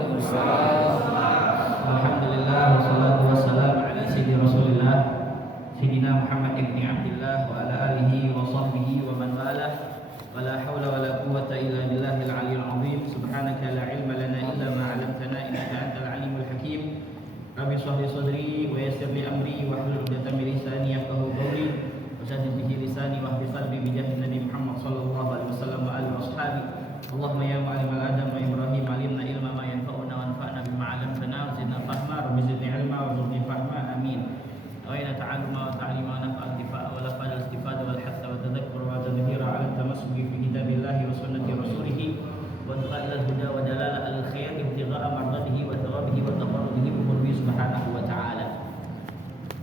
Waalaikumsalam. Alhamdulillah wassalatu wassalamu ala sayyidi Rasulillah Sayyidina Muhammad ibn Abdullah wa ala alihi wa sahbihi wa man walah. Wa la hawla wa la quwwata illa billahil aliyyil azim. Subhanaka la ilma lana illa ma 'allamtana innaka antal alimul hakim. Rabbi shrah li sadri wa yassir li amri wa hlul 'uqdatam min lisani yafqahu qawli wa saddid bihi lisani wa hdhi qalbi bi jahi Nabi Muhammad sallallahu alaihi wasallam wa alihi washabi. Allahumma ya mu'allimal Adam wa Ibrahim 'allimna ilma ma yanfa'una wa anfa'na bima 'allamtana wa zidna fahma rabbi zidni ilma warzuqni fahma amin. Wa inna ta'alluma wa ta'lima wa naf'a intifa'a wa lafa'al istifada wal hatta wa tadhakkura wa tadhkira 'ala tamassuki fi kitabillahi wa sunnati rasulih wa ila al-huda wa dalala al-khair ibtigha'a mardatihi wa thawabihi wa taqarrubihi bi qurbi subhanahu wa ta'ala.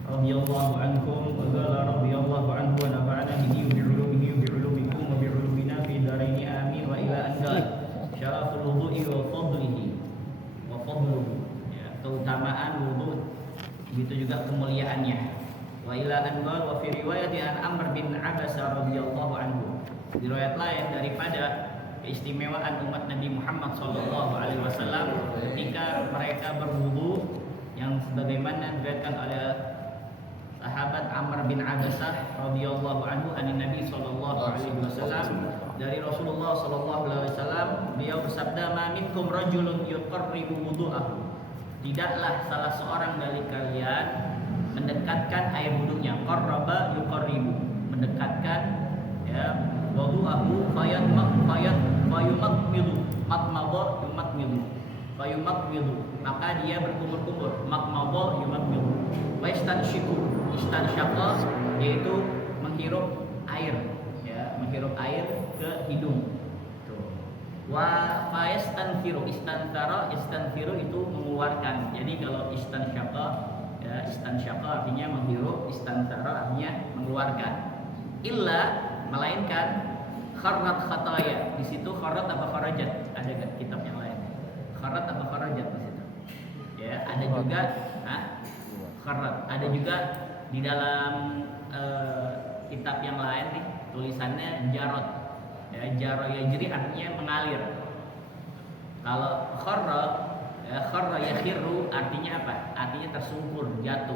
Radhiyallahu ankum wa qala radhiyallahu anhu wa nafa'ana bihi wa bi 'ulumihi wa bi 'ulumikum wa bi 'ulumina fi daraini amin wa ila an qala syaraful wudu'i wa fadlihi wa fadluhu, ya, keutamaan wudu begitu juga kemuliaannya. Wa ila an qala wa fi riwayati an Amr bin Abasa radhiyallahu anhu, di riwayat lain daripada keistimewaan umat Nabi Muhammad sallallahu alaihi wasallam ketika mereka berwudu yang sebagaimana diriwayatkan oleh sahabat Amr bin Abasah radhiyallahu anhu an Nabi sallallahu alaihi wasallam, dari Rasulullah sallallahu alaihi wasallam, beliau bersabda, "Ma minkum rajulun yuqarribu wudu'ahu." Tidaklah salah seorang dari kalian mendekatkan air wudunya. Qarraba yuqarribu, mendekatkan, ya, wudu'ahu fayumakmilu matmadha yumakmilu fayumakmilu, maka dia berkumur-kumur, makmadha yumakmilu, wa istansyaqa, yaitu menghirup air, ya, menghirup air ke hidung. Wa fayastanfiru, istanfiru itu mengeluarkan. Jadi kalau istansyaqa, ya, istansyaqa artinya menghirup, istanfara artinya mengeluarkan. Illa, melainkan kharrat khataya. Di situ kharrat apa kharajat? Ada kan kitab yang lain? Kharrat apa kharajat di situ? Ya, ada juga kharrat. Ada juga di dalam kitab yang lain nih tulisannya jarot. Ya, jaro yajri artinya mengalir. Kalau kharra, ya, kharra yakhiru artinya apa? Artinya tersungkur, jatuh.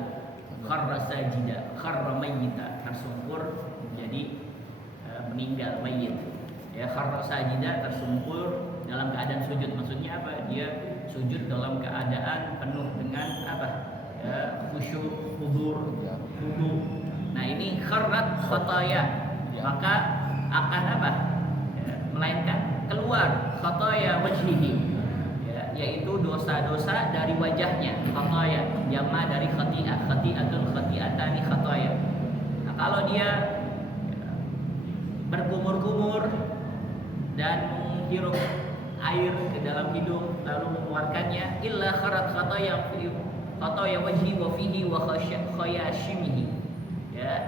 Kharra sajida, kharra mayyita, tersungkur menjadi meninggal, mayyit. Ya, kharra sajida, tersungkur dalam keadaan sujud. Maksudnya apa? Dia sujud dalam keadaan penuh dengan apa? Ya, khusyuk, hudur, wudu. Nah, ini kharrat khataya. Maka akan apa? Melainkan keluar khataya wajhihi, ya, yaitu dosa-dosa dari wajahnya. Khataya jama dari khati'ah, khati'atun khati'atani khataya. Nah, kalau dia, ya, berkumur-kumur dan menghirup air ke dalam hidung lalu mengeluarkannya, illa kharat khataya wajhi wa fihi wa khayashimihi, ya,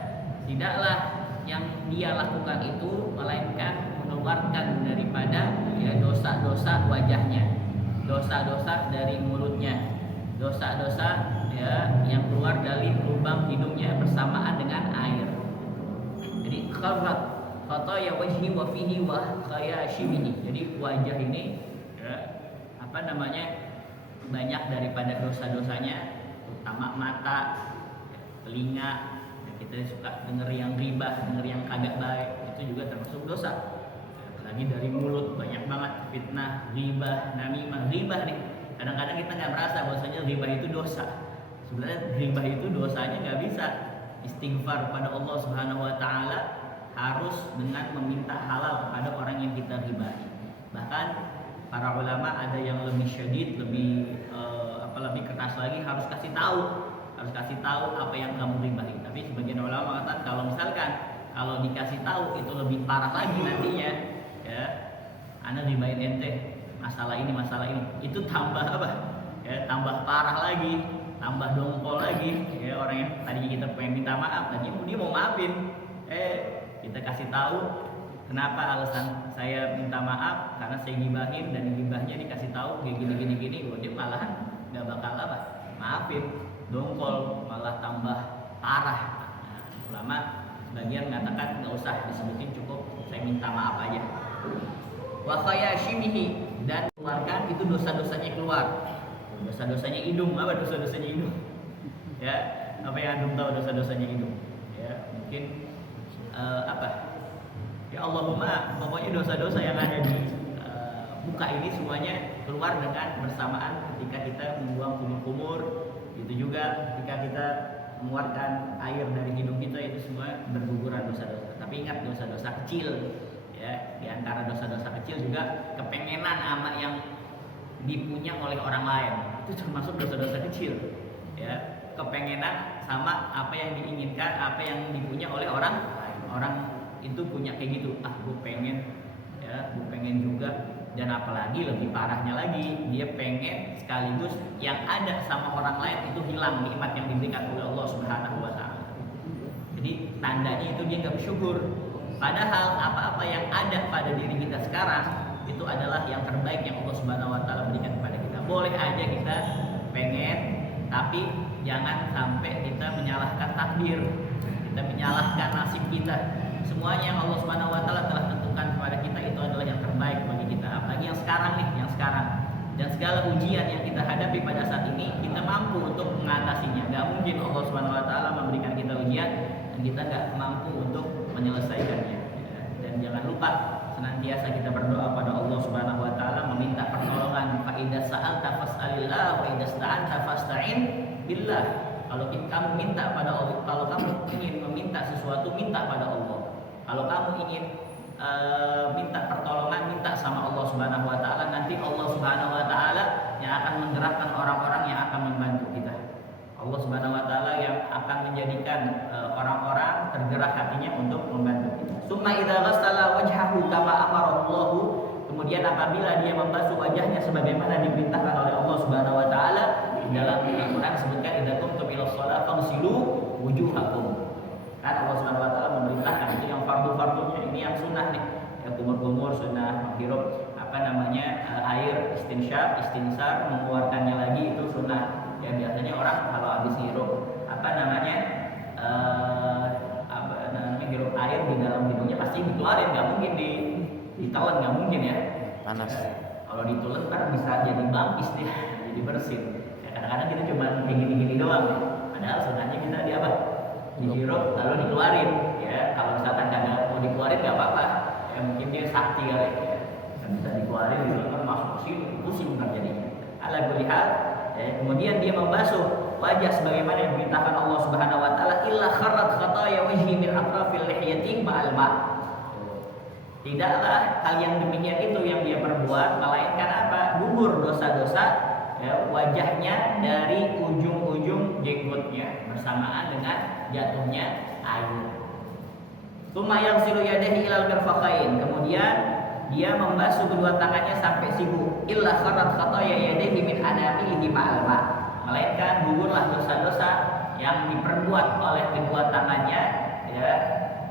tidaklah yang dia lakukan itu melainkan mengeluarkan daripada, ya, dosa-dosa wajahnya, dosa-dosa dari mulutnya, dosa-dosa, ya, yang keluar dari lubang hidungnya bersamaan dengan air. Jadi kharat khataya wajhi wa fihi wa khayashimihi. Jadi wajah ini, ya, apa namanya, banyak daripada dosa-dosanya, terutama mata, telinga. Kita suka denger yang ribah, denger yang kagak baik, itu juga termasuk dosa. Lagi dari mulut banyak banget fitnah, ribah, namimah. Ribah nih, kadang-kadang kita nggak merasa bahwasanya ribah itu dosa. Sebenarnya ribah itu dosanya nggak bisa istighfar pada Allah Subhanahu Wa Taala, harus dengan meminta halal kepada orang yang kita ribahi. Bahkan para ulama ada yang lebih syadid, lebih lebih keras lagi, harus kasih tahu apa yang kamu ribahi. Tapi sebagian ulama mengatakan kalau misalkan kalau dikasih tahu itu lebih parah lagi nantinya, ya, ana ribahin ente masalah ini, itu tambah apa, ya, tambah parah lagi, tambah dongkol lagi, ya. Orang yang tadinya kita pengen minta maaf, tadinya dia mau maafin, kita kasih tahu kenapa alasan saya minta maaf, karena saya gibahin, dan gibahnya dikasih tahu kayak gini, dia malahan nggak bakal apa, maafin, dongkol, malah tambah parah. Nah, ulama sebagian mengatakan nggak usah disebutin, cukup saya minta maaf aja. Wa khayashimihi, dan mengeluarkan itu dosa-dosanya keluar. Dosa-dosanya hidung, apa dosa-dosanya hidung? Ya, apa yang antum tahu dosa-dosanya hidung? Ya, mungkin apa? Ya Allahumma, pokoknya dosa-dosa yang ada di muka ini semuanya keluar dengan bersamaan ketika kita membuang kumur-kumur. Itu juga ketika kita mengeluarkan air dari hidung kita, itu semua berguguran dosa-dosa. Tapi ingat, dosa-dosa kecil. Ya, di antara dosa-dosa kecil juga kepengenan ama yang dipunya oleh orang lain, itu termasuk dosa-dosa kecil. Ya, kepengenan sama apa yang diinginkan, apa yang dipunya oleh orang lain. Orang itu punya kayak gitu, gue pengen, ya, gue pengen juga. Dan apalagi lebih parahnya lagi, dia pengen sekaligus yang ada sama orang lain itu hilang nikmat yang diberikan oleh Allah Subhanahu wa taala. Jadi tandanya itu dia enggak bersyukur. Padahal apa-apa yang ada pada diri kita sekarang itu adalah yang terbaik yang Allah Subhanahu wa taala berikan kepada kita. Boleh aja kita pengen, tapi jangan sampai kita menyalahkan takdir. Kita menyalahkan nasib kita. Semuanya yang Allah Subhanahu wa taala telah tentukan kepada kita itu adalah yang terbaik bagi kita. Apalagi yang sekarang nih, yang sekarang. Dan segala ujian yang kita hadapi pada saat ini, kita mampu untuk mengatasinya. Gak mungkin Allah Subhanahu wa taala memberikan kita ujian dan kita gak mampu untuk menyelesaikannya. Dan jangan lupa senantiasa kita berdoa pada Allah Subhanahu wa taala, meminta pertolongan. Fa idza sa'alta fas'alillah wa idza sta'anta fasta'in billah. Kalau kamu minta pada Allah, kalau kamu ingin meminta sesuatu, minta pada Allah. Kalau kamu ingin minta pertolongan, minta sama Allah Subhanahu wa taala. Nanti Allah Subhanahu wa taala yang akan menggerakkan orang-orang yang akan membantu kita. Allah Subhanahu wa taala yang akan menjadikan orang-orang tergerak hatinya untuk membantu kita. Summa idza ghassala wajhahu kama amara Allah. Kemudian apabila dia membasuh wajahnya sebagaimana diperintahkan oleh Allah Subhanahu wa taala, dalam Al-Qur'an disebutkan idza qumtum ila shalah faghsilu wujuhakum. Kan Allah Subhanahu wa taala memerintahkan itu yang fardu-fardunya, ini yang sunnah nih. Yang kumur-kumur sunnah, menghirup air istinsar, mengeluarkannya lagi itu sunnah. Ya biasanya orang kalau habis ngirup hirup air di dalam hidungnya pasti dikeluarin, nggak mungkin ditelan, nggak mungkin ya. Panas. Kalau ditelan kan bisa jadi bampis dia, jadi bersin. Ya, kadang-kadang kita cuma kayak gini-gini doang. Padahal sunnahnya kita di apa? Dihirup lalu dikeluarin. Ya kalau misalkan kagak mau dikeluarin nggak apa-apa. Ya mungkin dia sakti kali. Ya. Dan bisa dikeluarin gitu kan masuk ke sini, pusing kan jadinya. Ala kulli hal. Ya, kemudian dia membasuh wajah sebagaimana yang diperintahkan Allah Subhanahu wa taala, illa kharrat khataya wajhi min atrafil lihyati ma'al ma'. Tidaklah hal yang demikian itu yang dia perbuat, melainkan apa? Gugur dosa-dosa ya, wajahnya dari ujung-ujung jenggotnya bersamaan dengan jatuhnya air. Tsumma yaghsilu yadayhi ilal mirfaqain. Kemudian dia membasuh kedua tangannya sampai siku. Illa kharrat khataya yadayhi min anamilihi ma'al ma'. Melainkan gugurlah dosa-dosa yang diperbuat oleh kedua tangannya ya,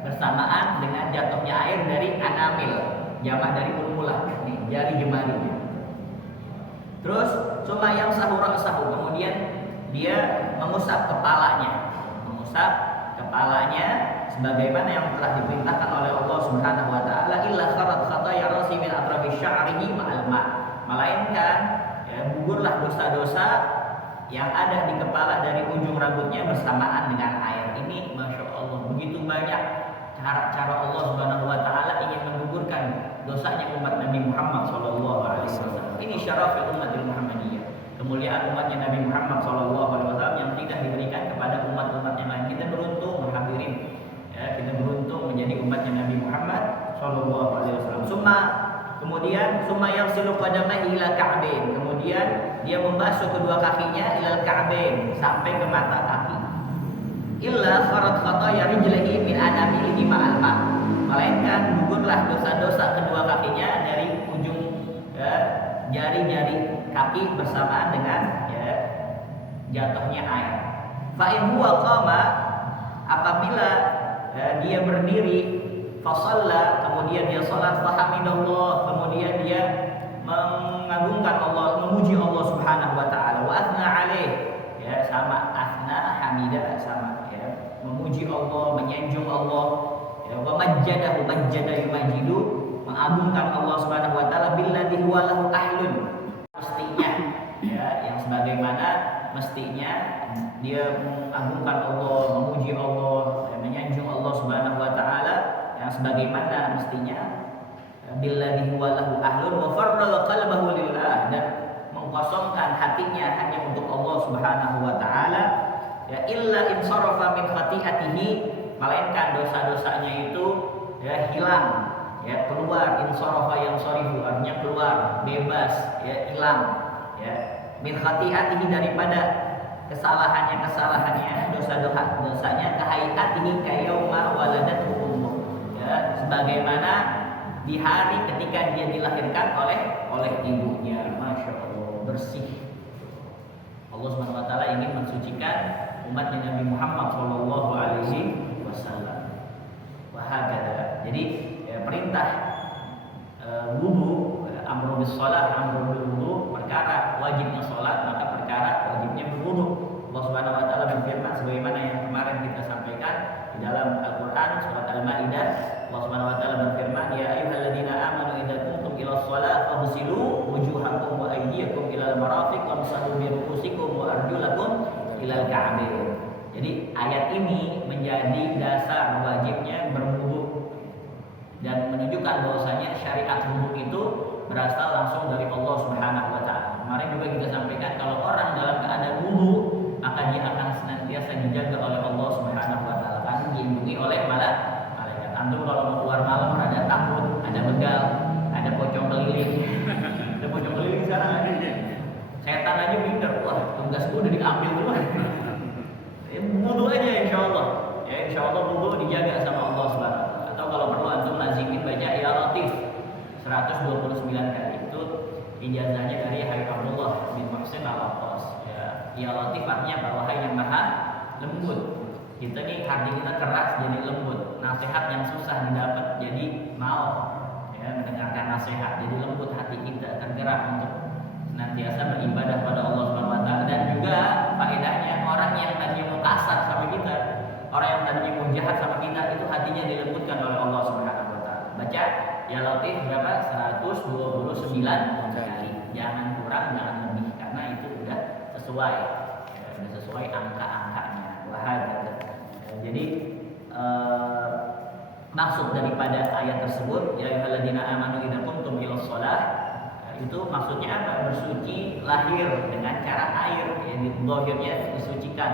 bersamaan dengan jatuhnya air dari anamil, jamak dari ulmulah, jari jemari. Terus summa yamsahu ra'sahu, kemudian dia mengusap kepalanya, sebagaimana yang telah diperintahkan oleh Allah Subhanahu wa taala, illa kharat khataya ra'si min atrafi sya'rihi ma'al ma'. Melainkan ya, gugurlah dosa-dosa yang ada di kepala dari ujung rambutnya bersamaan dengan air. Ini Masya Allah begitu banyak cara Allah Subhanahu wa taala ingin menggugurkan dosanya umat Nabi Muhammad sallallahu alaihi wasallam. Ini syarafil ummatil Muhammadiyah. Kemuliaan umatnya Nabi Muhammad sallallahu alaihi wasallam yang tidak diberikan kepada umat-umat yang lain. Kita beruntung menghadirin ya, kita beruntung menjadi umatnya Nabi Muhammad sallallahu alaihi wasallam. Kemudian summa yaghsilu qadamaihi ila ka'bain. Kemudian dia membasuh kedua kakinya ilal ka'bain sampai ke mata kaki. Illa kharat khataya rijlihi min anamilihi ma'al ma'. Melainkan gugurlah dosa-dosa kedua kakinya dari ujung ya, jari-jari kaki bersamaan dengan ya, jatuhnya air. Fa in huwa qama, apabila ya, dia berdiri, fa shalla, kemudian dia salat, fa hamidallah, kemudian dia mengagungkan Allah, memuji Allah Subhanahu wa taala, wa athna alaih, ya sama athna hamida sama ya, memuji Allah, menyanjung Allah, ya, wa majjadahu majjada yumajidu, mengagungkan Allah Subhanahu wa taala billadzi huwa lahu ahlun, mestinya, ya, yang sebagaimana mestinya dia mengagungkan Allah, memuji Allah, menyanjung Allah Subhanahu wa taala yang sebagaimana mestinya, billadzi huwa lahu ahlun wa farraga qalbahu lillah, dan mengkosongkan hatinya hanya untuk Allah Subhanahu wa taala, ya, illa insarafa min khati'atihi, melainkan dosa-dosanya itu ya hilang, ya, keluar. Insarafa yang sorifu artinya keluar, bebas, ya, hilang, ya, min khati'atihi daripada kesalahannya, dosa-dosanya, kahayatihi kayauma waladatu ummuh, ya, sebagaimana di hari ketika dia dilahirkan oleh ibunya. Masya Allah, bersih. Allah Subhanahu wa taala ingin mensucikan umat Nabi Muhammad sallallahu alaihi wasallam. Wahakada. Jadi ya, perintah wudu, amru bis shalah, amru bil wudu, perkara wajibnya salat, maka perkara wajibnya berwudu. Allah Subhanahu wa taala berfirman sebagaimana yang kemarin kita sampaikan di dalam Al-Qur'an surat Al-Maidah. Allah Subhanahu wa taala berfirman, ya ayyuhalladzina amanu idza qumtum ila shalah faghsilu wujuhakum wa aydiyakum ilal marafiq wamsahu bi ru'usikum wa arjulakum ilal ka'bayn. Jadi ayat ini menjadi dasar wajibnya berwudu dan menunjukkan bahwasanya syariat wudu itu berasal langsung dari Allah Subhanahu wa taala. Kemarin juga kita sampaikan kalau orang dalam keadaan wudu maka dia akan senantiasa dijaga oleh Allah Subhanahu wa taala, akan dilindungi oleh malaikat. Antum kalau mau keluar malam ada takut, ada begal, ada pocong keliling. Ada pocong keliling di sana kan? Setan aja minder, wah tugas gue udah diambil duluan. Wudu aja insyaallah. Ya insyaallah wudu dijaga sama Allah Subhanahu wa taala. Atau kalau perlu antum lazimin baca ya Latif 129 kali. Itu ijazahnya dari Habib Abdullah bin Muhsin Al-Abbas. Ya Latif artinya bahwa yang maha lembut. Kita nih hati kita keras jadi lembut. Nasihat yang susah didapat jadi mau, ya, mendengarkan nasihat. Jadi lembut hati kita, tergerak untuk senantiasa beribadah pada Allah Subhanahu wa taala. Dan juga faedahnya orang yang tadinya mau kasar sama kita, orang yang tadinya mau jahat sama kita, itu hatinya dilembutkan oleh Allah Subhanahu wa taala. Baca ya Latif berapa? 129 kali. Jangan kurang, jangan lebih, karena itu udah sesuai, ya, udah sesuai angka-angkanya. Wahada. Jadi maksud daripada ayat tersebut ya ayyuhalladzina amanu idza qumtum ilas shalah, itu maksudnya apa? Bersuci lahir dengan cara air, ya, zahirnya disucikan.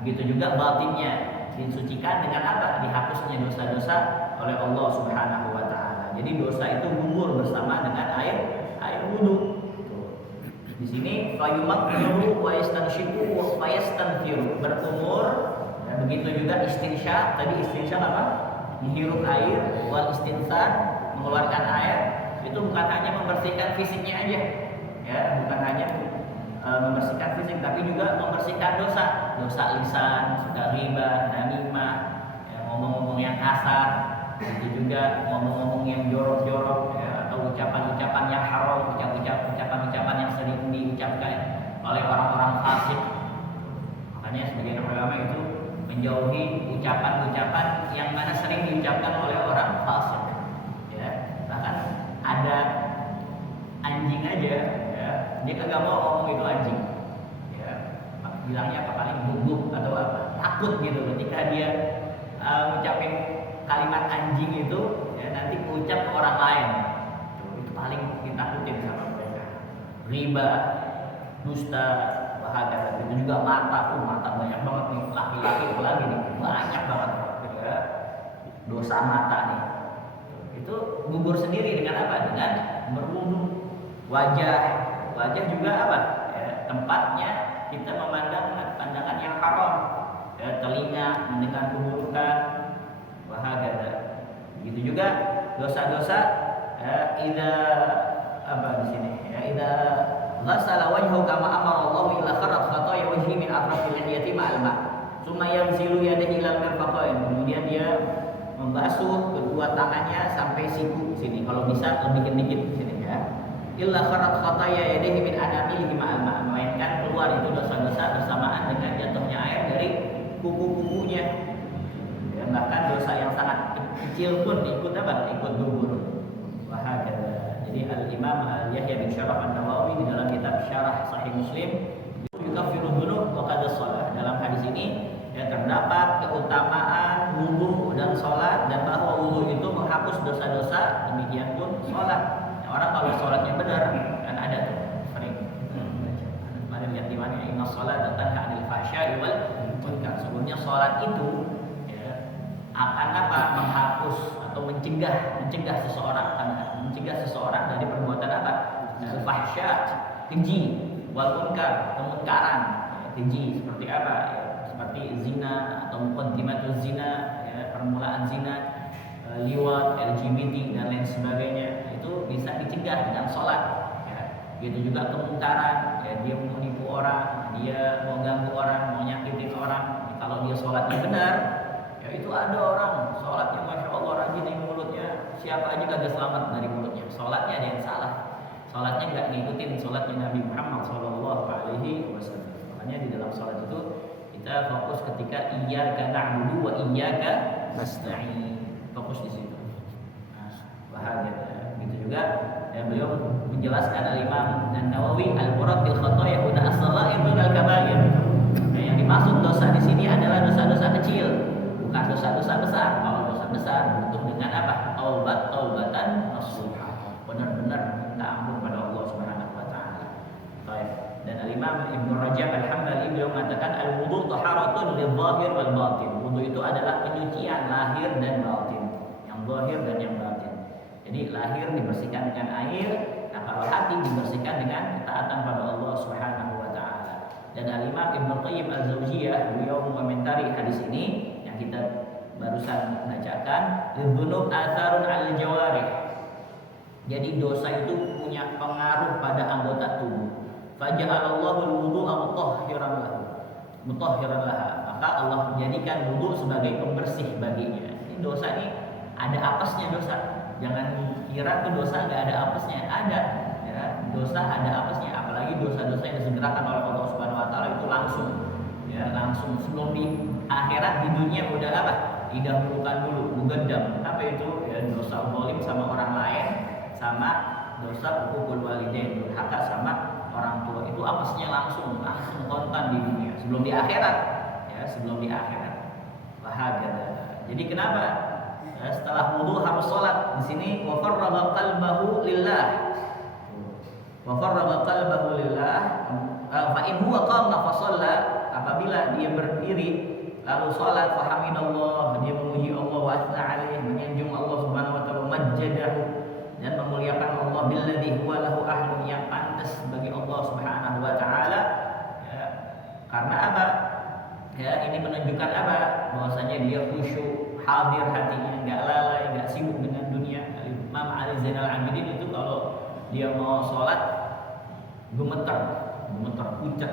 Begitu juga batinnya disucikan dengan apa? Dihapusnya dosa-dosa oleh Allah Subhanahu wa taala. Jadi dosa itu gugur bersama dengan air wudu. Di sini fayumakkiru wa yastanshiqu wa yastanfiru, berumur. Dan begitu juga istinsya. Tadi istinsya apa? Menghirup air. Wal istinsar, mengeluarkan air. Itu bukan hanya membersihkan fisiknya aja, ya, bukan hanya membersihkan fisik, tapi juga membersihkan dosa lisan, sudah riba, namimah, ya, ngomong-ngomong yang kasar, itu juga ngomong-ngomong yang jorok-jorok, ya, atau ucapan-ucapan yang haram, ucapan-ucapan yang sering diucapkan oleh orang-orang fasik. Makanya sebagian ulama itu menjauhi ucapan-ucapan yang mana sering diucapkan oleh orang fasik, ya. Bahkan ada anjing aja, ya, dia kagak mau ngomong itu anjing, ya, bilangnya apa, paling bubuk atau apa, takut gitu ketika dia ngucapin kalimat anjing itu, ya, nanti ucap ke orang lain, itu paling ditakutin sama mereka. Riba, dusta, bahagia, itu juga mata banyak banget nih, laki-laki apalagi nih, banyak banget, ya, dosa mata nih. Itu gugur sendiri dengan apa? Dengan berwudu. Wajah juga apa? Ya, tempatnya kita memandang pandangan yang haram. Ya, telinga mendengar keburukan, bahagia. Begitu juga dosa-dosa. Ya, idza apa di sini? Ya, idza ghasala wajhahu kama amara Allah illa kharat khataya wajhi min atrafil lihiyati ma'al ma'. Tsumma yanzilu yadayhi ila al-mirfaqain. Kemudian dia membasuh kedua tangannya sampai siku sini. Kalau bisa lebih dikit sini, ya. Illa kharat khataya yadayhi min anamilihi ma'al ma'. Melainkan keluar itu dosa-dosa bersamaan dengan jatuhnya air dari kuku-kukunya. Ya, bahkan dosa yang sangat kecil pun ikut apa? Ikut gugur. Wahakala. Jadi Al-Imam Yahya bin Syaraf An-Nawawi di dalam kitab Sahih Muslim, yukaffiru dzunub wa qada shalah. Dalam hadis ini ya terdapat keutamaan wudu dan sholat, dan bahwa wudu itu menghapus dosa-dosa, demikian pun sholat. Orang kalau sholatnya benar, kan ada tuh sering kemarin lihat di mana, inna sholat tanha 'anil fahsya'i wal munkar. Sebenarnya sholat itu ya, akan apa? Menghapus atau mencegah seseorang dari perbuatan apa? Fahsya, keji, wal munkar, kemungkaran. Ya, keji seperti apa? Ya, seperti zina atau muqaddimatuz zina, ya, permulaan zina, liwat, LGBT dan lain sebagainya. Itu bisa dicegah dengan sholat. Ya. Gitu juga kemungkaran, ya, dia mau menipu orang, dia mau ganggu orang, mau nyakitin orang. Kalau dia sholatnya benar, ya itu ada orang sholatnya masya Allah rajin di mulutnya, siapa aja kagak selamat dari mulutnya. Sholatnya ada yang salah, sholatnya nggak ngikutin sholatnya Nabi Muhammad SAW. Makanya di dalam sholat itu kita fokus ketika iyyaka na'budu wa iyyaka nasta'in, fokus di situ. Nah, bahagia. Gitu juga ya, beliau menjelaskan Al-Imam An-Nawawi al-murad bil khataya huna as-saghair wal kabair. Ya, yang dimaksud dosa di sini adalah dosa-dosa kecil, bukan dosa-dosa besar. Kalau dosa besar butuh dengan apa? Taubatan nasuha. Benar-benar minta ampun pada Allah Subhanahu wa taala. Baik. Dan Al-Imam Ibnu Rajab Al-Hambali beliau mengatakan al-wudu taharatun lidh-dhahir wal batin. Wudu itu adalah penyucian lahir dan batin. Yang zahir dan yang batin. Jadi lahir dibersihkan dengan air, nah kalau hati dibersihkan dengan ketaatan pada Allah Subhanahu wa taala. Dan Al-Imam Ibnu Qayyim Al-Jauziyah beliau mengomentari hadis ini yang kita barusan bacakan, dzunub atharun 'alal jawarih. Jadi dosa itu punya pengaruh pada anggota tubuh. Faja'alallahu al-wudu'a mutahhiran laha. Maka Allah menjadikan wudu sebagai pembersih baginya. Ini dosa ini ada apesnya dosa. Jangan kira tuh dosa nggak ada apesnya, ada. Ya, dosa ada apesnya. Apalagi dosa-dosa yang disegerakan oleh Allah Subhanahu Wa Taala itu langsung, ya langsung sebelum di akhirat. Di dunia udah apa? Didahulukan dulu, mughaddam. Apa itu? Ya, dosa zalim sama orang lain, sama dosa hukukul walidain, durhaka sama orang tua. Itu apesnya langsung kontan di dunia sebelum di akhirat. Ya, sebelum di akhirat. Bahagia. Jadi kenapa? Setelah wudu harus sholat. Di sini wa farraga qalbahu lillah. Wa farraga qalbahu lillah. Fa in huwa qama fa shalla, apabila dia berdiri lalu sholat, fa hamidallah, dia memuji Allah, wa asna alaihi, menyanjung Allah Subhanahu wa taala, majjadahu, dan memuliakan Allah billadzi huwa lahu ahlun, yang pantas bagi Allah Subhanahu wa taala. Ya, karena apa? Ya, ini menunjukkan apa? Bahwasanya dia khusyuk, hadir hatinya, nggak lalai, nggak sibuk dengan dunia. Imam Ali Zainal Abidin itu kalau dia mau sholat gemeter, pucat.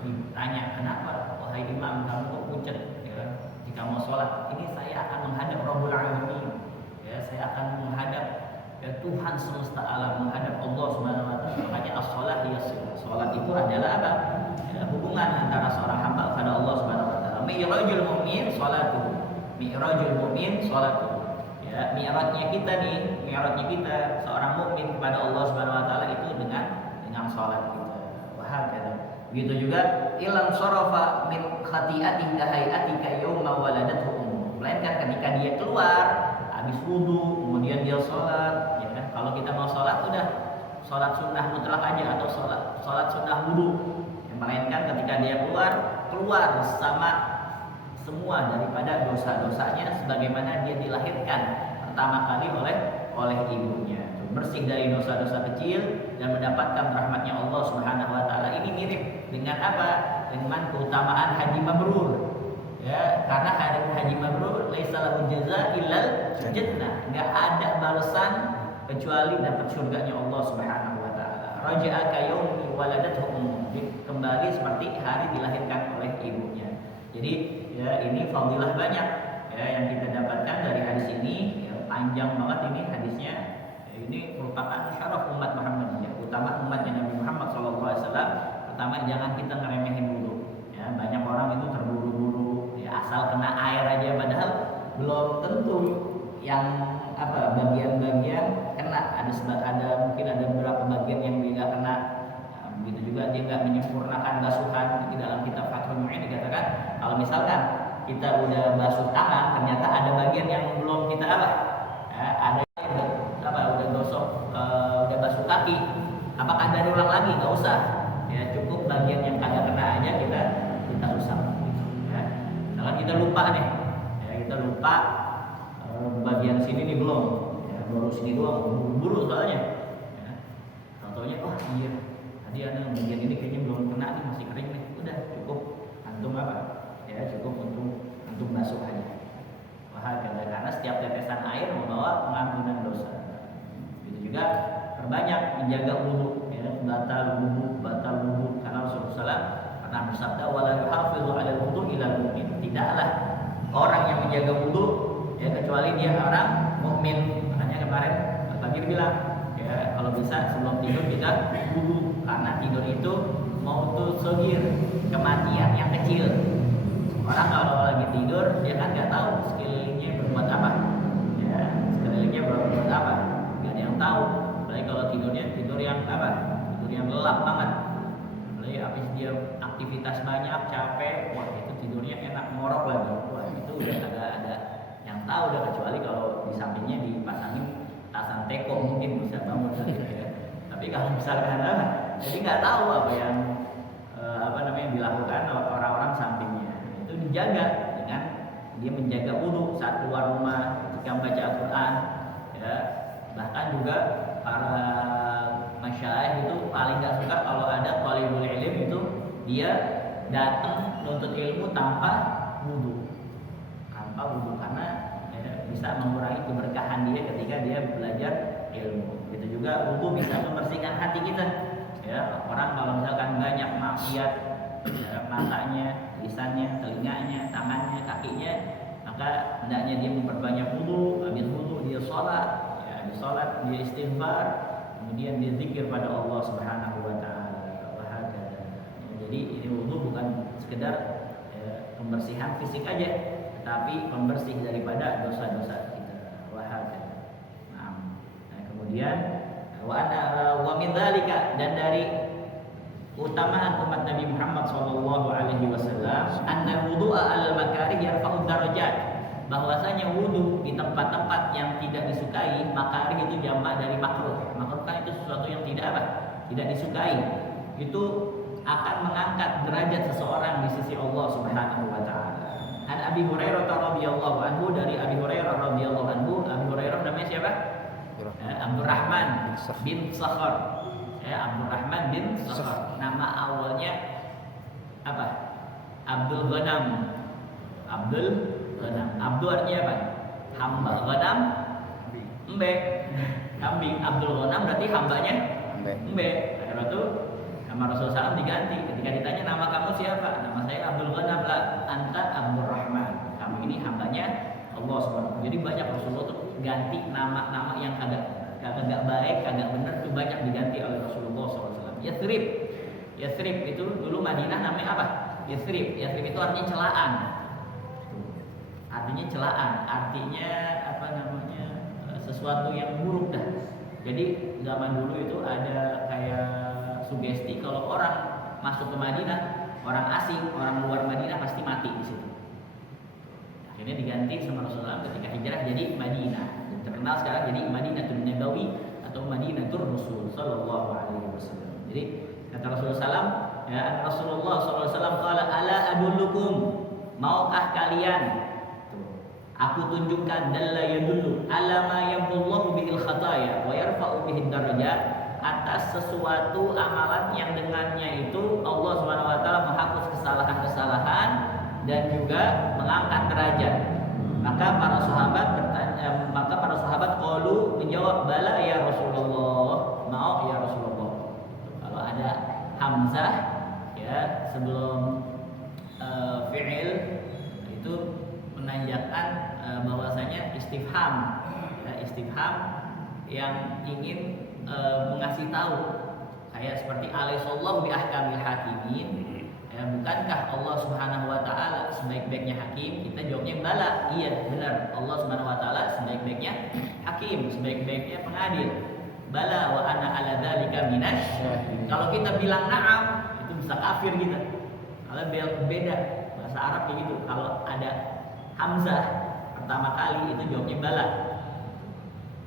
Ditanya, kenapa wahai imam kamu kok pucat? Ya, jika mau sholat, ini saya akan menghadap Rabbul Alamin. Ya, saya akan menghadap ya, Tuhan semesta alam, menghadap Allah Subhanahu Wa Taala. Makanya as-sholat sholat itu adalah apa? Ya, hubungan antara seorang hamba kepada Allah Subhanahu Wa Taala. Mi'rajul mu'min sholatuhu. Mi'rajul mu'min sholatuhu. Ya, mi'rajnya kita seorang mukmin kepada Allah Subhanahu wa taala itu dengan salat kita. Wahakala. Begitu juga ilam sarafa min khati'ati kahai'atika yauma waladathu ummu. Melainkan ketika dia keluar habis wudu kemudian dia salat, ya kan? Kalau kita mau salat udah salat sunnah mutlak aja atau salat sunnah wudu. Melainkan ketika dia keluar sama semua daripada dosa-dosanya sebagaimana dia dilahirkan pertama kali oleh ibunya. Bersih dari dosa-dosa kecil dan mendapatkan rahmatnya Allah Subhanahu wa taala. Ini mirip dengan apa? Dengan keutamaan haji mabrur. Ya, karena haji mabrur laisa lahu jazaa illal jannah. Enggak ada balasan kecuali dapat surganya Allah Subhanahu wa taala. Raja'a ka yaumi waladathu ummu. Kembali seperti hari dilahirkan oleh ibunya. Jadi ya, ini fadilah banyak ya yang kita dapatkan dari hadis ini. Ya, panjang banget ini hadisnya. Ya, ini merupakan syaraf umat Muhammadiyah, utama umatnya Nabi Muhammad SAW. Pertama, jangan kita ngeremehin wudu. Ya, banyak orang itu terburu-buru, ya, asal kena air aja, padahal belum tentu yang apa bagian-bagian kena. Ada mungkin ada beberapa bagian yang tidak kena. Nah, begitu juga dia juga menyempurnakan basuhan. Di dalam kitab Fathul Mu'in dikatakan kalau misalkan kita udah basuh tangan ternyata ada bagian yang belum kita ada udah gosok, udah basuh kaki, apakah dari ulang lagi? Nggak usah ya, cukup bagian yang kagak kena aja kita usap gitu, ya. Misalkan kita lupa nih ya, kita lupa bagian sini nih belum ya, baru sini doang buru-buru soalnya ya. Contohnya iya tadi ada bagian ini kayaknya belum kena nih, masih kering nih, udah cukup antum ya, cukup untuk basuh aja. Karena setiap tetesan air membawa pengampunan dosa. Itu juga perbanyak menjaga wudu ya, batal wudu karena Rasulullah SAW pernah bersabda wala yuhafizu 'ala wudu illa mu'min. Tidaklah orang yang menjaga wudu ya kecuali dia orang mukmin. Makanya kemarin Al-Fajir bilang ya, kalau bisa sebelum tidur kita wudu karena tidur itu mautul shagir, kematian yang kecil. Orang kalau lagi tidur dia kan nggak tahu sekelilingnya berbuat apa ya, sekelilingnya berbuat apa nggak ada yang tahu. Apalagi kalau tidurnya tidur yang tidur yang lelap banget, apalagi habis dia aktivitas banyak capek, wah itu tidurnya enak ngorok lagi, wah itu udah agak ada yang tahu udah, kecuali kalau di sampingnya dipasangin tasan teko mungkin bisa bangun gitu ya. Tapi kalau misalkan jadi nggak tahu apa yang dilakukan orang-orang sampingnya, itu dijaga dengan dia menjaga wudu saat keluar rumah, ketika membaca Al-Quran ya. Bahkan juga para masyayikh itu paling gak suka kalau ada thalibul ilm itu dia datang menuntut ilmu tanpa wudu karena ya, bisa mengurangi keberkahan dia ketika dia belajar ilmu. Itu juga wudu bisa membersihkan hati kita ya. Orang kalau misalkan banyak maksiat ya, matanya, lisannya, telinganya, tangannya, kakinya, maka hendaknya dia memperbanyak wudu. Habis wudu dia sholat, ya, di sholat dia istighfar, kemudian dia zikir pada Allah Subhanahu wa taala. Ya, jadi ini wudu bukan sekedar ya, pembersihan fisik aja, tetapi pembersih daripada dosa-dosa kita. Nah, kemudian wa min dzalika, dan dari utamaan umat Nabi Muhammad sallallahu alaihi wasallam anna wudu'a al-makarih yarfa'u darajat, bahwasanya wudu di tempat-tempat yang tidak disukai, makarih itu jamak dari makruh. Makruh kan itu sesuatu yang tidak disukai. Itu akan mengangkat derajat seseorang di sisi Allah Subhanahu wa taala. An Abi Hurairah radhiyallahu anhu, dari Abi Hurairah radhiyallahu anhu. Abi Hurairah namanya siapa? Abdurrahman bin Sakhar. Abdurrahman bin Sakhar. Nama awalnya apa? Abdul Ghanam. Abdul artinya apa? Hamba. Ghanam embe, kambing. Abdul Ghanam berarti hambanya embe. Karena itu nama Rasulullah SAW diganti. Ketika ditanya nama kamu siapa? Nama saya Abdul Ghanam. Lah, anta Abdurrahman. Kamu ini hambanya Allah Subhanahu. Jadi banyak Rasulullah tuh ganti nama-nama yang kagak baik, kagak benar tuh banyak diganti oleh Rasulullah SAW. Yathrib itu dulu Madinah namanya apa? Yathrib itu artinya celaan. Artinya apa namanya? Sesuatu yang buruk dah. Jadi zaman dulu itu ada kayak sugesti kalau orang masuk ke Madinah, orang asing, orang luar Madinah pasti mati di situ. Akhirnya diganti sama Rasulullah ketika hijrah jadi Madinah. Terkenal sekarang jadi Madinatul Nabawi atau Madinatul Rasul sallallahu alaihi wasallam. Jadi kata Rasulullah SAW, ya, Rasulullah SAW qala ala adullukum, maukah kalian aku tunjukkan, dalla yadullu ala ma yamullahu bihil khataya wa yarfa'u bihid darajat, atas sesuatu amalan yang dengannya itu Allah Subhanahu wa taala menghapus kesalahan-kesalahan dan juga mengangkat derajat. Maka para sahabat qalu menjawab, bala ya Rasulullah, mau ya Rasulullah. Kalau ada hamzah ya sebelum fi'il itu menandakan bahwasanya istifham, ya, istifham yang ingin mengasih tahu, kayak seperti alaihissallahu bi ahkamil hakimin. Ya, bukankah Allah Subhanahu wa taala sebaik-baiknya hakim? Kita jawabnya bala, iya benar. Allah Subhanahu wa taala sebaik-baiknya hakim, sebaik-baiknya pengadil. Bala wa ana ala dzalika minasy. Kalau kita bilang na'am, itu bisa kafir gitu. Kalau beda bahasa Arab kayak gitu. Kalau ada hamzah pertama kali itu jawabnya bala.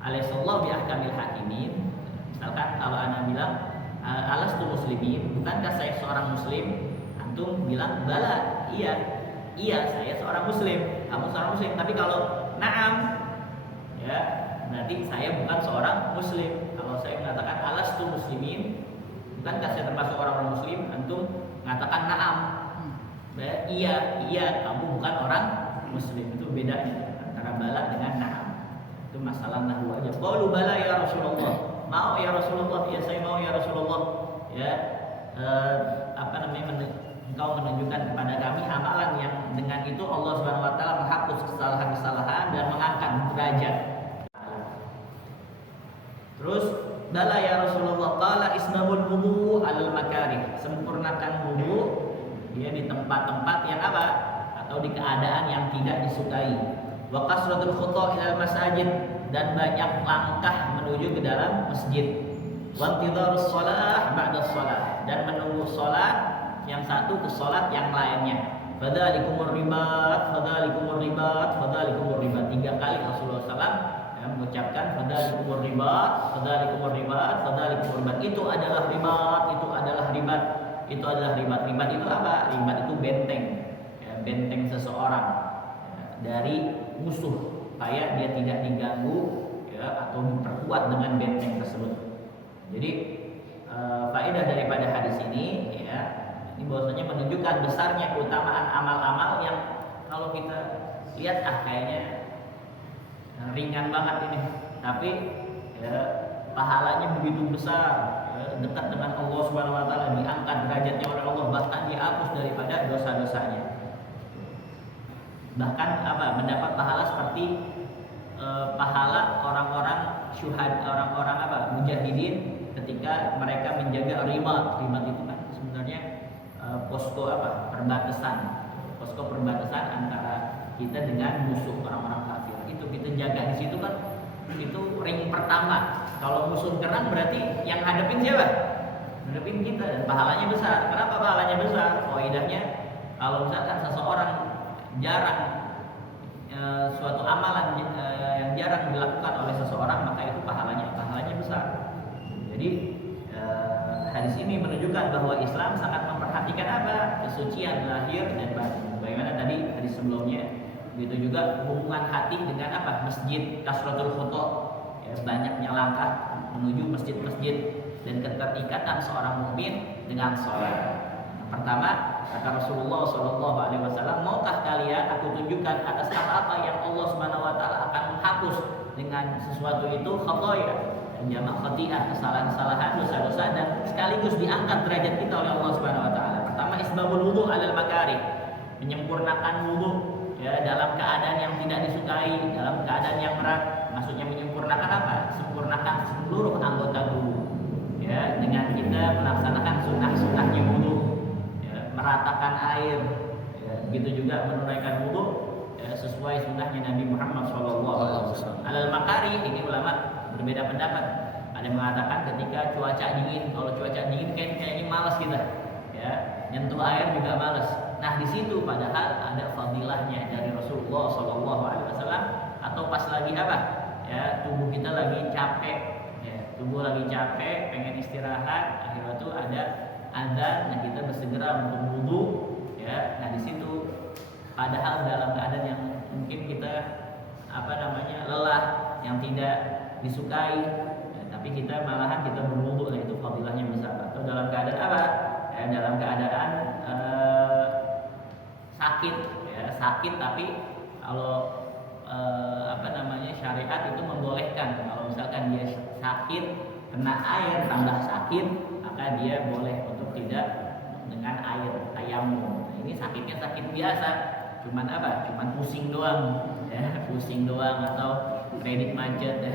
Alaihissallahu bi ahkamil hakimin. Misalkan kalau ana bilang alastu muslimin, bukankah saya seorang muslim? Antum bilang bala, iya saya seorang muslim, kamu seorang muslim. Tapi kalau na'am, ya berarti saya bukan seorang muslim. Kalau saya mengatakan alastu muslimin, bukankah saya termasuk orang muslim? Antum mengatakan na'am, iya kamu bukan orang muslim. Itu bedanya antara bala dengan na'am. Itu masalah nahwu aja. Qalu bala ya Rasulullah. Mau ya Rasulullah, ya saya mau ya Rasulullah. Ya, engkau menunjukkan kepada kami amalan yang dengan itu Allah Subhanahu wa taala menghapus kesalahan-kesalahan dan mengangkat derajat. Terus bala ya Rasulullah, qala isbabul wudu alal makarih. Sempurnakan wudu dia di tempat-tempat yang apa? Atau di keadaan yang tidak disukai. Wa kasratul khuta ilal masajid, dan banyak langkah menuju ke dalam masjid. Wa intidharus shalah ba'da shalah, dan menunggu salat yang satu ke salat yang lainnya. Fadzalikumur ribat, fadzalikumur ribat, fadzalikumur ribat. 3 kali Rasulullah SAW mengucapkan fadzalikumur ribat, fadzalikumur ribat, fadzalikumur ribat. Itu adalah ribat, itu adalah ribat, itu adalah ribat. Ribat itu apa? Ribat itu benteng, ya, benteng seseorang dari musuh supaya dia tidak diganggu, ya, atau diperkuat dengan benteng tersebut. Jadi faedah daripada hadis ini, ya, ini bahwasanya menunjukkan besarnya keutamaan amal-amal yang kalau kita lihat kayaknya ringan banget ini, tapi ya, pahalanya begitu besar, ya, dekat dengan Allah Subhanahu wa taala, diangkat derajatnya oleh Allah, bahkan dihapus daripada dosa-dosanya. Bahkan mendapat pahala seperti pahala orang-orang syuhada, orang-orang mujahidin ketika mereka menjaga ribat. Ribat itu kan sebenarnya posko perbatasan antara kita dengan musuh orang-orang kafir. Itu kita jaga di situ kan, itu ring pertama. Kalau musuh nyerang berarti yang hadapin siapa? Hadapin kita, dan pahalanya besar. Kenapa pahalanya besar? Faedahnya kalau misalkan seseorang jarang suatu amalan yang jarang dilakukan oleh seseorang, maka itu pahalanya besar. Jadi hadis ini menunjukkan bahwa Islam sangat memperhatikan kesucian lahir dan batin. Bagaimana tadi hadis sebelumnya, begitu juga hubungan hati dengan masjid, kasratul khuta, ya, banyaknya langkah menuju masjid-masjid, dan keterikatan seorang mukmin dengan sholat. Pertama, kata Rasulullah SAW, maukah kalian aku tunjukkan atas apa yang Allah Subhanahu wa taala akan menghapus dengan sesuatu itu khataaya, jamak khati'ah, kesalahan-kesalahan, dosa-dosa, dan sekaligus diangkat derajat kita oleh Allah Subhanahu wa taala. Pertama, isbabul wudu alal makarih, menyempurnakan wudu, ya, dalam keadaan yang tidak disukai, dalam keadaan yang berat. Maksudnya menyempurnakan apa? Sempurnakan seluruh anggota tubuh, ya, dengan kita melaksanakan sunnah-sunnahnya wudu, meratakan air, ya, begitu juga menunaikan wudu, ya, sesuai sunnahnya Nabi Muhammad SAW. Alal makari, ini ulama berbeda pendapat. Ada yang mengatakan ketika cuaca dingin, kalau cuaca dingin kayaknya malas kita, ya, nyentuh air juga malas. Nah di situ padahal ada fadilahnya dari Rasulullah SAW. Atau pas lagi ya, tubuh kita lagi capek, ya, tubuh lagi capek, pengen istirahat, akhirnya tuh ada azan, nah kita bersegera untuk wudu, ya. Nah di situ padahal dalam keadaan yang mungkin kita lelah, yang tidak disukai, ya, tapi kita malahan kita berwudu, nah itu fadilahnya besar. Atau dalam keadaan ya, dalam keadaan sakit, ya, sakit, tapi kalau syariat itu membolehkan kalau misalkan dia sakit kena air tambah sakit, maka dia boleh untuk tidak dengan air tayamum. Nah, ini sakitnya sakit biasa, cuman pusing doang, ya, pusing doang, atau kredit macet, ya.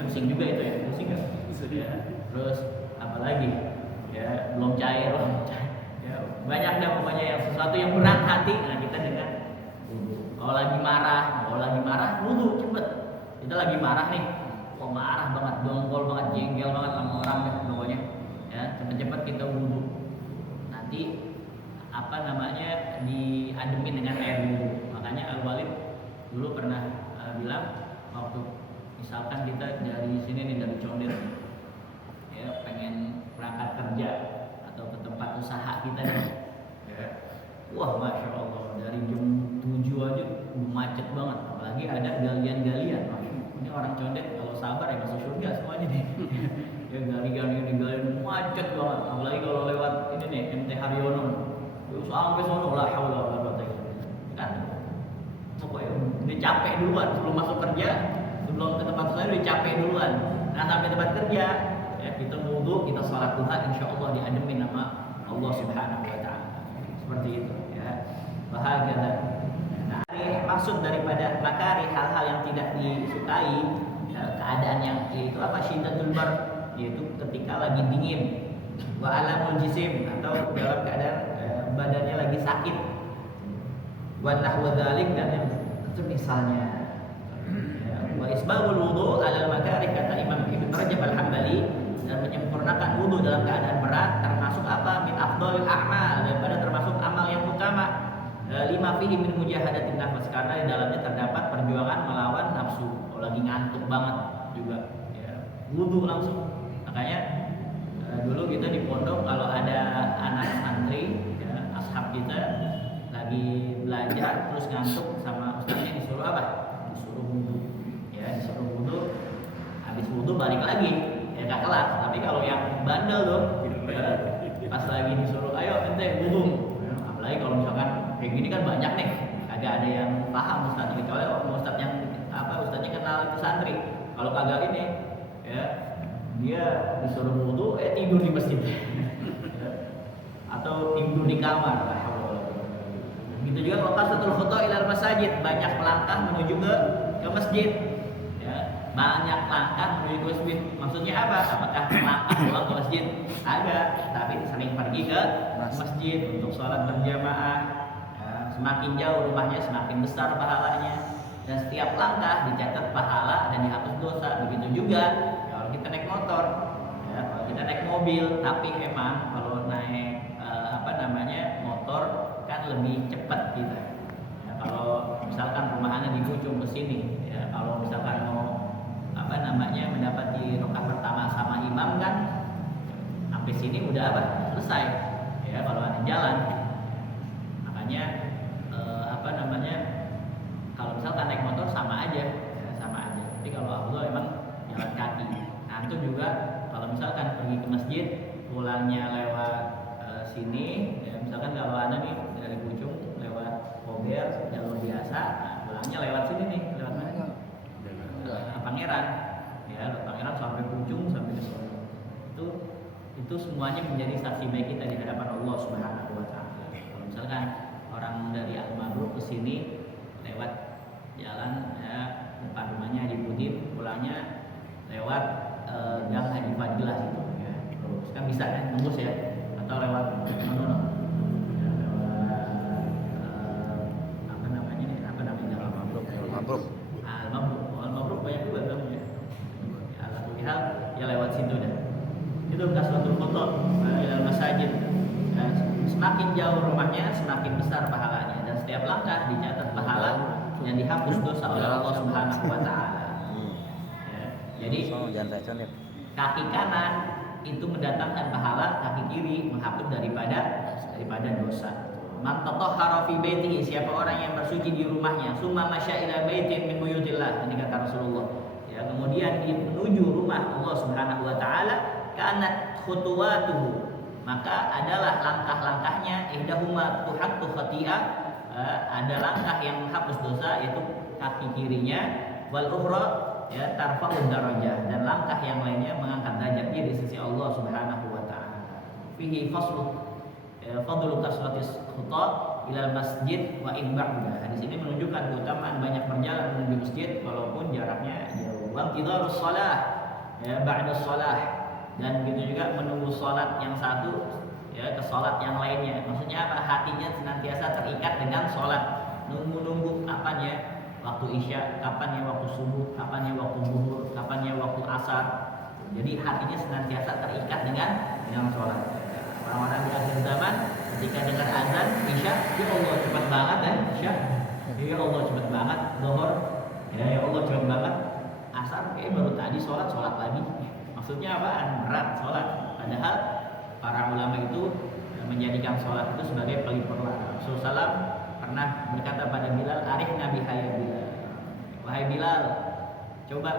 Pusing juga itu, ya, pusing nggak? Ya. Terus apalagi, ya, belum cair, ya, banyak dah pokoknya yang sesuatu yang berat hati. Nah kita dengan kalau lagi marah wudu cepet. Kita lagi marah nih, marah banget, dongkol banget, jengkel banget sama orang deh pokoknya, ya, cepet-cepet kita wudu. Nah nanti diademin dengan air wudhu. Makanya Al-Walid dulu pernah bilang waktu misalkan kita dari sini nih, dari Condet ya, pengen berangkat kerja atau ke tempat usaha kita nih ya. Wah, Masya Allah, dari jam 7 aja udah macet banget, apalagi ada galian-galian. Ini orang Condet kalau sabar ya masuk surga semuanya nih. Ya galian macet banget, apalagi kalau lewat ini nih MT Haryono sampai sono lah, haula wala quwata illa billah. Kan pokoknya udah capek duluan sebelum masuk kerja, sebelum ke tempat saya udah capek duluan. Nah, sampai tempat kerja ya kita wudu, kita salat duha, insyaallah diademin sama Allah Subhanahu wa taala. Seperti itu ya. Bahagia. Nah, maksud daripada makari, hal-hal yang tidak disukai ya, keadaan yang yaitu apa, syiddatul bar, yaitu ketika lagi dingin, wa alamul jisim, atau dalam keadaan badannya lagi sakit, wa nahwa dzalik, dan yang itu misalnya ya, wa isbabul wudu alal makarih, kata Imam Ibnu Rajab Al-Hambali, dan menyempurnakan wudu dalam keadaan berat termasuk apa, min afdhalil a'mal, daripada termasuk amal yang utama, lima fihi min mujahadatin nafs, karena di dalamnya terdapat perjuangan melawan nafsu. Kalau lagi ngantuk banget juga ya, wudu langsung. Makanya dulu kita di pondok kalau ada anak santri ya, ashab kita lagi belajar terus ngantuk, sama ustaznya disuruh apa? Disuruh wudu. Ya, disuruh wudu. Habis wudu balik lagi ya ke kelas. Tapi kalau yang bandel tuh ya, pas lagi disuruh ayo ente wudu. Ya, apalagi kalau misalkan kayak gini kan banyak nih, agak ada yang paham ustaznya, kecuali ustaz yang ustaznya kenal itu santri. Kalau kagak ini ya, dia disuruh wudu tidur di masjid. Atau tidur di kamar. Begitu juga qasratul khuta ilal masajid, banyak melangkah menuju ke masjid. Ya, banyak langkah menuju ke masjid. Maksudnya apa? Apakah melangkah pulang ke masjid? Agak, tapi sering pergi ke masjid untuk sholat berjamaah. Ya, semakin jauh rumahnya semakin besar pahalanya. Dan setiap langkah dicatat pahala dan dihapus dosa. Begitu juga kalau kita naik motor, ya, kalau kita naik mobil, tapi memang kalau naik motor kan lebih cepat kita. Ya, kalau misalkan rumahannya di Pucung ke sini, ya, kalau misalkan mau mendapati rakaat pertama sama imam kan, sampai sini udah selesai. Ya, kalau ada jalan, makanya kalau misalkan naik motor sama aja, ya, sama aja. Tapi kalau Abdullah emang jalan kaki. Nah, itu juga kalau misalkan pergi ke masjid, pulangnya lewat sini, ya, misalkan kalau ada nih dari Pucung lewat Kober jalur biasa, nah, pulangnya lewat sini nih, lewat mana? Pangeran, ya, lewat Pangeran sampai Pucung sampai ke Solo. Itu semuanya menjadi saksi baik kita di hadapan Allah Subhanahu wa taala. Kalau misalkan orang dari Al-Mabruk ke sini lewat jalan ya, depan rumahnya di Budin, pulangnya lewat Gang Haji Fadilah itu ya. Terus kan bisa kan nembus ya, atau lewat mana? Ya, lewat Al-Mabruk. Al-Mabruk banyak juga namanya. Ya, alhamdulillah ya lewat situ dah. Itu kasratul khuta ilal masajid. Ya, semakin jauh rumahnya semakin besar pahalanya, dan setiap langkah dicatat pahala yang dihapus dosa oleh Allah Subhanahu wa taala. Ya, jadi kaki kanan itu mendatangkan pahala, kaki kiri menghapus daripada dosa. Man tatahhara fi baitihi, siapa orang yang bersuci di rumahnya, summa masya ila baitin min buyutillah, ini kata Rasulullah. Ya, kemudian menuju rumah Allah Subhanahu wa taala, kanat khutuwatuhu, maka adalah langkah-langkahnya ihdahuma tuhattu khati'ah, ada langkah yang menghapus dosa yaitu kaki kirinya, wal ukhra ya tarfa'ud darajah, dan langkah yang lainnya mengangkat derajatnya di sisi Allah Subhanahu wa taala. Fihi fadlu kasratis khuta ilal masjid wa in ba'da. Hadis ini menunjukkan keutamaan banyak berjalan menuju masjid walaupun jaraknya jauh. Wa intidarus shalah ya ba'da shalah, dan begitu juga menunggu salat yang satu ya ke salat yang lainnya. Maksudnya apa? Hatinya senantiasa terikat dengan salat. Nunggu kapan ya waktu isya, kapan ya waktu subuh, kapan ya waktu zuhur, kapan ya waktu asar. Jadi hatinya senantiasa terikat dengan salat. Orang-orang di akhir zaman ketika dengar azan isya, ya Allah cepat banget ya isya, ya Allah cepat banget zuhur, ya Allah cepat banget asar, baru tadi sholat lagi. Maksudnya apaan? Berat sholat. Padahal para ulama itu menjadikan sholat itu sebagai pelipur lara. Rasulullah SAW pernah berkata pada Bilal, arif Nabi hayya Bilal, wahai Bilal, coba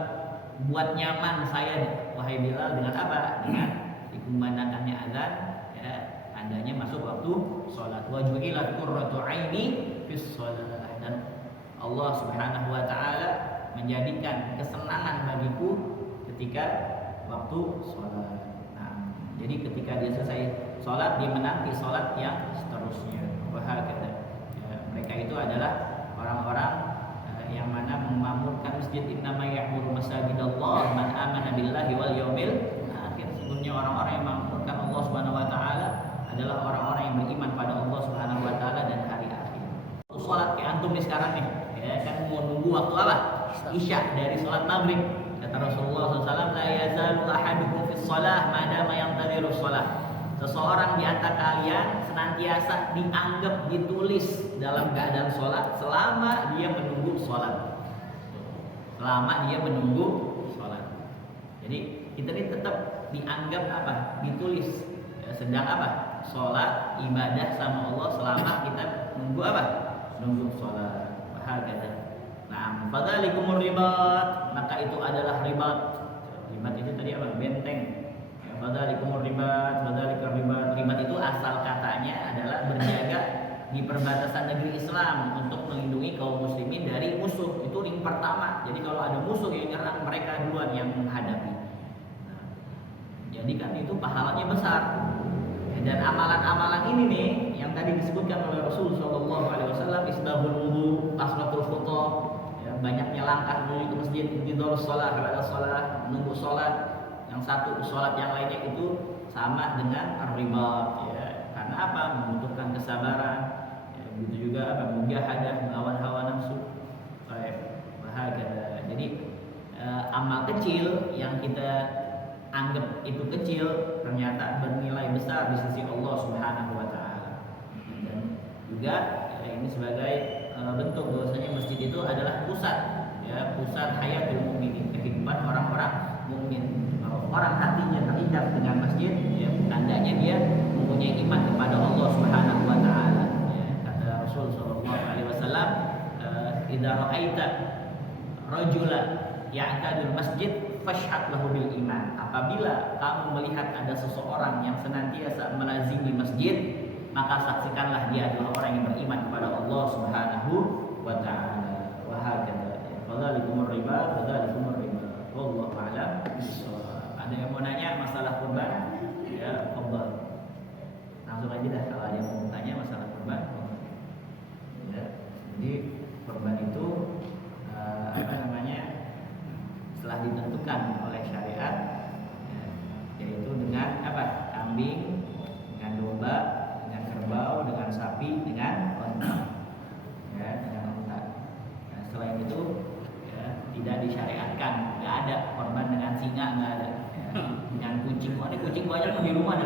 buat nyaman saya, wahai Bilal, dengan apa? Dengan dikumandangkannya azan, ya, tandanya masuk waktu sholat. Wa ju'ilat qurratu aini fis sholat. Dan Allah Subhanahu wa taala menjadikan kesenangan bagiku ketika waktu sholat. Nah, jadi ketika dia selesai sholat, dia menanti sholat yang seterusnya. Wahakata. Ya, mereka itu adalah orang-orang yang mana memakmurkan masjid. Innama ya'muru masajidallah man amana billahi wal yaumil akhir. Sesungguhnya orang-orang yang memakmurkan Allah Subhanahu wa taala adalah orang-orang yang beriman pada Allah Subhanahu wa taala dan hari akhir. Sholat kayak antum nih sekarang nih, ya kan mau nunggu waktu apa? Isya dari sholat maghrib. Kata Rasulullah SAW, la yazalu ahadukum fis shalah madama yantadhiru shalah. Seseorang di antara kalian senantiasa dianggap ditulis dalam keadaan sholat selama dia menunggu sholat. Selama dia menunggu sholat. Jadi kita ini tetap dianggap apa? Ditulis. Ya, sedang apa? Sholat, ibadah sama Allah selama kita nunggu apa? Nunggu sholat. Bahagia. Nah, fadzalikumur ribat, maka itu adalah ribat. Ribat itu tadi apa? Benteng. Ya, fadzalikumur ribat, fadzalikar ribat. Ribat itu asal katanya adalah berjaga di perbatasan negeri Islam untuk melindungi kaum muslimin dari musuh. Itu ring pertama. Jadi kalau ada musuh yang nyerang, mereka duluan yang menghadapi. Nah, jadi kan itu pahalanya besar. Dan amalan-amalan ini nih yang tadi disebutkan oleh Rasul Shallallahu Alaihi Wasallam, isbahul wudu, kasratul khuta, ya, banyaknya langkah menuju ke masjid, intidharus shalah, pada shalah, menunggu sholat, yang satu sholat yang lainnya itu sama dengan ribat, ya. Karena apa? Membutuhkan kesabaran, ya, begitu juga apa? Mujahadah, melawan hawa nafsu. Bahagia. Jadi amal kecil yang kita anggap itu kecil ternyata bernilai besar di sisi Allah Subhanahu wa taala. Dan juga ini sebagai bentuk bahwasanya masjid itu adalah pusat, ya, pusat hayatul mukminin, kehidupan orang-orang mukmin. Kalau orang hatinya terikat dengan masjid, ya, tandanya dia mempunyai iman kepada Allah Subhanahu wa taala. Ya, kata Rasul sallallahu alaihi wasallam, idza ra'aita rajulan ya'tadul masjid fashhad lahu bil iman. Apabila kamu melihat ada seseorang yang senantiasa melazimi masjid, maka saksikanlah dia adalah orang yang beriman kepada Allah Subhanahu wa taala. Wa hakadha. Fadzalikumur riba, fadzalikumur riba. Wallahu a'lam bishawab. Ada yang mau nanya masalah kurban? Ya, fadhal. Langsung aja dah kalau ada yang mau tanya masalah kurban. Ya. Jadi kurban itu apa namanya? Setelah ditentukan oleh syariat, ya, yaitu dengan apa? Kambing, dengan domba, dengan kerbau, dengan sapi, dengan onta, ya, dengan onta. Nah, selain itu, ya, tidak disyariatkan, nggak ada korban dengan singa, nggak ada. Ya, dengan kucing, ada kucing banyak di rumah